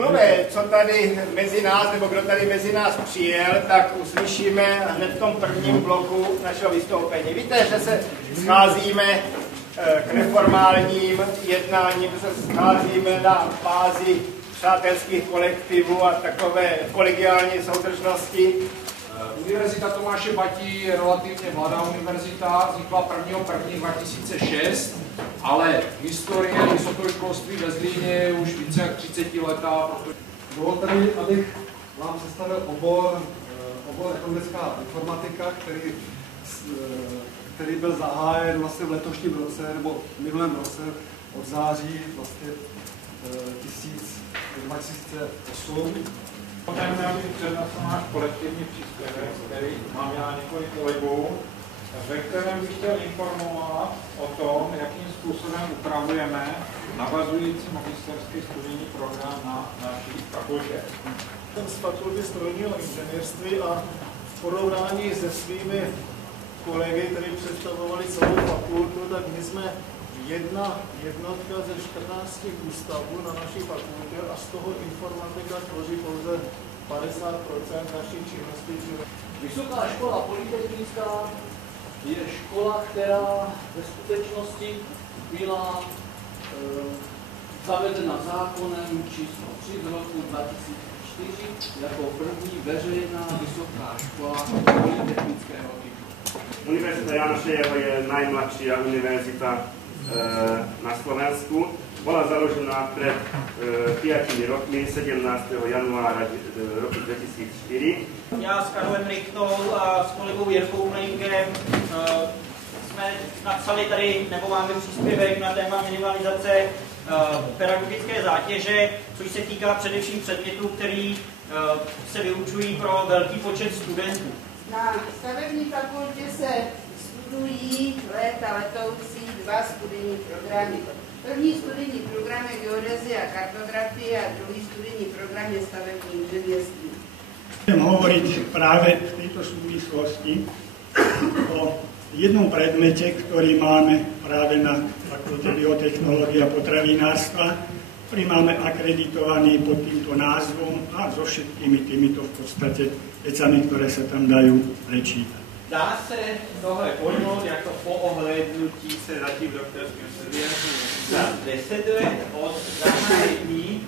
Nové, co tady mezi nás, nebo kdo tady mezi nás přijel, tak uslyšíme hned v tom prvním bloku našeho vystoupení. Víte, že se scházíme k neformálním jednáním, se scházíme na bázi přátelských kolektivů a takové kolegiální soudržnosti. Univerzita Tomáše Bati je relativně mladá univerzita, vznikla 1.1.2006, ale historie vysokoškolství ve Zlíně je už více jak 30 letá. Dovolte mi, abych vám představil obor ekonomická informatika, který byl zahájen vlastně v letošním roce, nebo v minulém roce od září vlastně 2008. Poté měl bych přednesl náš kolektivní příspěvek, který mám já několik kolegů, ve kterém bych chtěl informovat o tom, jakým způsobem upravujeme navazující magisterský studijní program na naší fakultě. Jsem z fakulty strojního inženýrství a v porovnání se svými kolegy, kteří představovali celou fakultu, tak my jsme jedna jednotka ze 14 ústavů na naší fakultě a z toho informatika tvoří pouze 50% naší činnosti. Vysoká škola polytechnická je škola, která ve skutečnosti byla zavedena zákonem číslo 3 z roku 2004 jako první veřejná vysoká škola polytechnického typu. Univerzita Jána Šejeho je najmladšia univerzita na Slovensku. Bola založená pred 5 rokmi, 17. januára roku 2004. Já s Karlem Richtou a s kolegou Jirkou Mlejnkem jsme napsali tady, nebo máme příspěvek na téma minimalizace pedagogické zátěže, což se týká především předmětů, který se vyučují pro velký počet studentů. Na stavební fakultě se studují léta letoucí 2 studijní programy. První studijní program je geodezie a kartografie a druhý studijní program je stavební inženýrství. Chcem hovoriť práve v tejto súvislosti o jednom predmete, ktorý máme práve na fakulte biotechnológie a potravinárstva, ktorý máme akreditovaný pod týmto názvom a so všetkými týmito v podstate vecami, ktoré sa tam dajú prečítať. Dá se tohle pojmout jako po ohlédnutí se za tím doktorským studiem za 10 let od zahájení,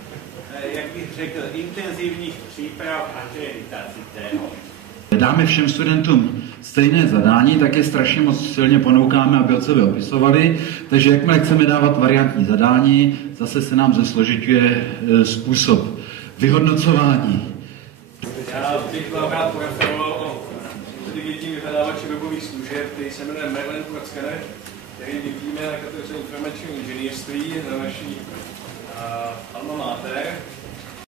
jak bych řekl, intenzivních příprav Andreje Vitacitého. Dáme všem studentům stejné zadání, tak je strašně moc silně ponoukáme, aby od sebe opisovali, takže jakmile chceme dávat variantní zadání, zase se nám zesložiťuje způsob vyhodnocování. Já bych vám rád poreferoval o digitální vyhledávači webových služeb, který se jmenuje Merlin Core Scanner, který vyvíjíme na katedře informačního inženýrství na naší alma mater.